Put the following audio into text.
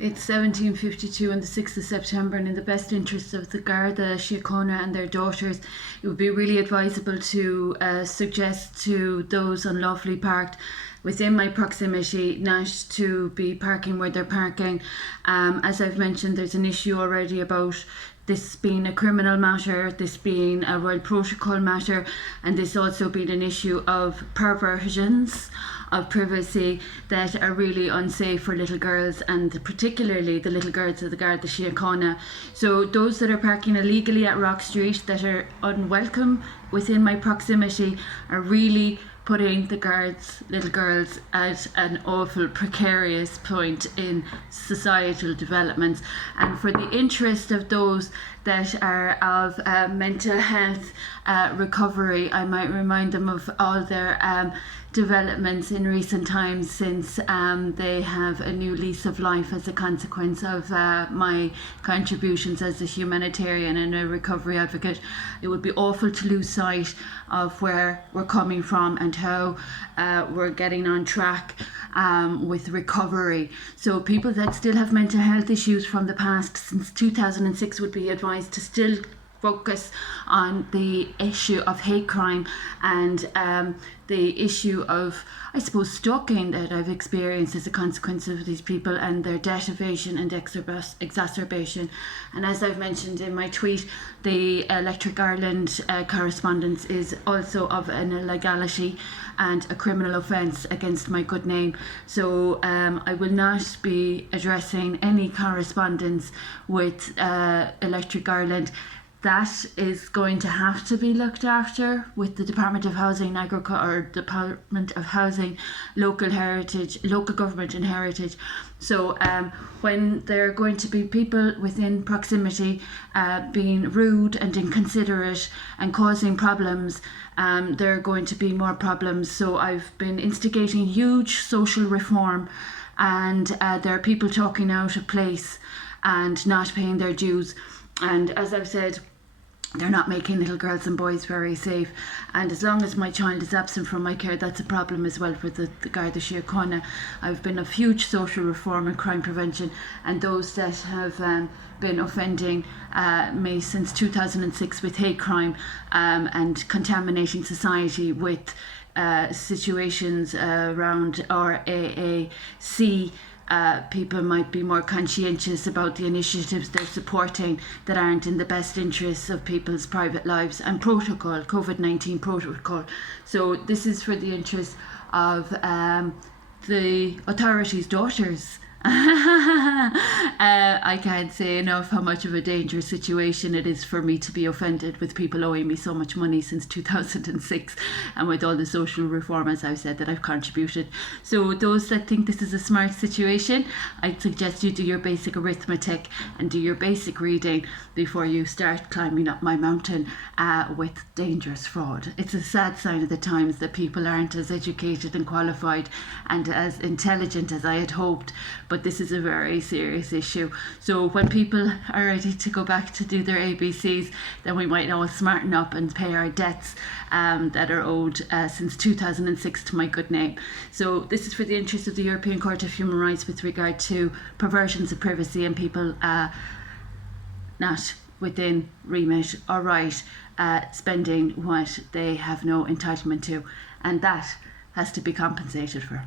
It's 1752 on the 6th of September, and in the best interests of the Garda Síochána and their daughters, it would be really advisable to suggest to those unlawfully parked within my proximity not to be parking where they're parking. As I've mentioned, there's an issue already about this being a criminal matter, this being a Royal Protocol matter, and this also being an issue of perversions of privacy that are really unsafe for little girls, and particularly the little girls of the Garda Síochána. So those that are parking illegally at Rock Street that are unwelcome within my proximity are really putting the guards' little girls at an awful precarious point in societal developments. And for the interest of those that are of mental health recovery, I might remind them of all their developments in recent times, since they have a new lease of life as a consequence of my contributions as a humanitarian and a recovery advocate. It would be awful to lose sight of where we're coming from and how we're getting on track with recovery. So people that still have mental health issues from the past since 2006 would be advised to still focus on the issue of hate crime and the issue of, I suppose, stalking that I've experienced as a consequence of these people and their debt evasion and exacerbation. And as I've mentioned in my tweet, the Electric Ireland correspondence is also of an illegality and a criminal offence against my good name. So I will not be addressing any correspondence with Electric Ireland. That is going to have to be looked after with the Department of Housing, Department of Housing, Local Government and Heritage. So when there are going to be people within proximity being rude and inconsiderate and causing problems, there are going to be more problems. So I've been instigating huge social reform, and there are people talking out of place and not paying their dues. And as I've said, they're not making little girls and boys very safe. And as long as my child is absent from my care, that's a problem as well for the Garda Síochána. I've been of huge social reform and crime prevention, and those that have been offending me since 2006 with hate crime and contaminating society with situations around RAAC. People might be more conscientious about the initiatives they're supporting that aren't in the best interests of people's private lives and protocol, COVID-19 protocol. So this is for the interest of the authorities' daughters. I can't say enough how much of a dangerous situation it is for me to be offended with people owing me so much money since 2006, and with all the social reform, as I've said, that I've contributed. So those that think this is a smart situation, I'd suggest you do your basic arithmetic and do your basic reading before you start climbing up my mountain with dangerous fraud. It's a sad sign of the times that people aren't as educated and qualified and as intelligent as I had hoped. But this is a very serious issue. So when people are ready to go back to do their ABCs, then we might all smarten up and pay our debts that are owed since 2006 to my good name. So this is for the interest of the European Court of Human Rights with regard to perversions of privacy and people not within remit or right spending what they have no entitlement to, and that has to be compensated for.